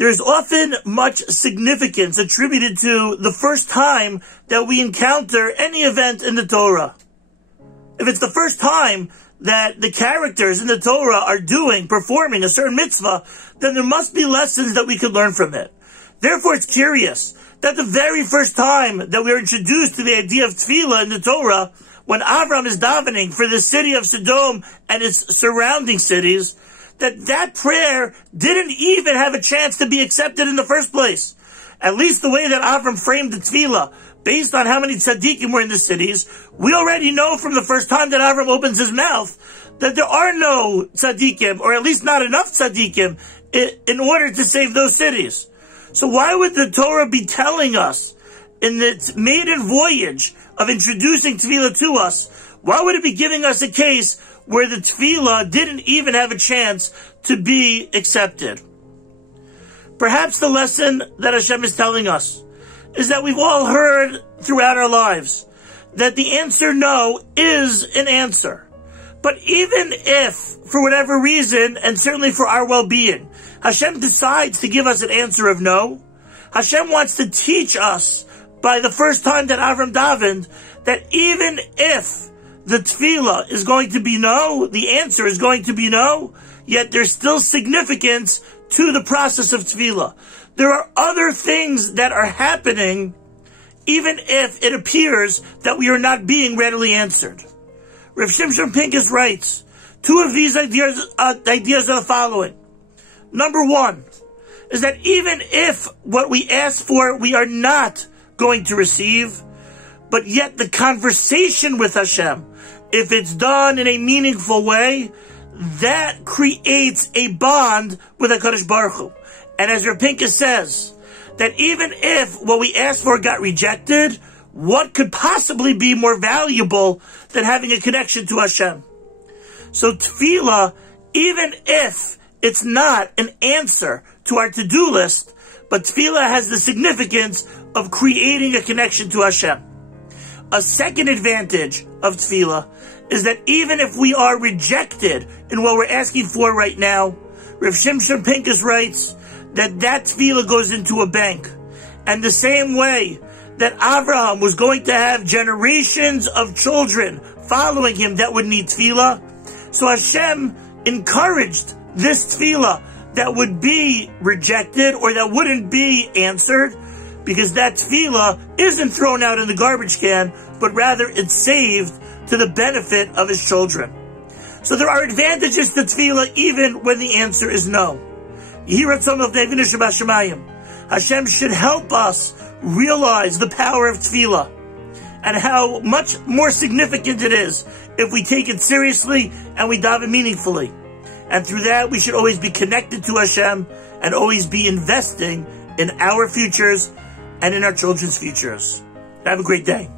There's often much significance attributed to the first time that we encounter any event in the Torah. If it's the first time that the characters in the Torah are performing a certain mitzvah, then there must be lessons that we could learn from it. Therefore, it's curious that the very first time that we are introduced to the idea of tefillah in the Torah, when Avram is davening for the city of Sodom and its surrounding cities, that prayer didn't even have a chance to be accepted in the first place. At least the way that Avram framed the tefillah, based on how many tzaddikim were in the cities, we already know from the first time that Avram opens his mouth that there are no tzaddikim, or at least not enough tzaddikim, in order to save those cities. So why would the Torah be telling us in its maiden voyage of introducing tefillah to us, why would it be giving us a case where the tefillah didn't even have a chance to be accepted? Perhaps the lesson that Hashem is telling us is that we've all heard throughout our lives that the answer no is an answer. But even if, for whatever reason, and certainly for our well-being, Hashem decides to give us an answer of no, Hashem wants to teach us by the first time that Avram davened that even if the tefillah is going to be no, the answer is going to be no, yet there's still significance to the process of tefillah. There are other things that are happening even if it appears that we are not being readily answered. Rav Shimshon Pincus writes, two of these ideas are the following. Number one is that even if what we ask for we are not going to receive, but yet the conversation with Hashem, if it's done in a meaningful way, that creates a bond with HaKadosh Baruch Hu. And as Rav Pincus says, that even if what we asked for got rejected, what could possibly be more valuable than having a connection to Hashem? So tefillah, even if it's not an answer to our to-do list, but tefillah has the significance of creating a connection to Hashem. A second advantage of tefillah is that even if we are rejected in what we're asking for right now, Rav Shimshon Pincus writes that tefillah goes into a bank. And the same way that Abraham was going to have generations of children following him that would need tefillah, so Hashem encouraged this tefillah that would be rejected or that wouldn't be answered, because that tefillah isn't thrown out in the garbage can, but rather it's saved to the benefit of his children. So there are advantages to tefillah even when the answer is no. Hashem should help us realize the power of tefillah and how much more significant it is if we take it seriously and we daven meaningfully. And through that, we should always be connected to Hashem and always be investing in our futures and in our children's futures. Have a great day.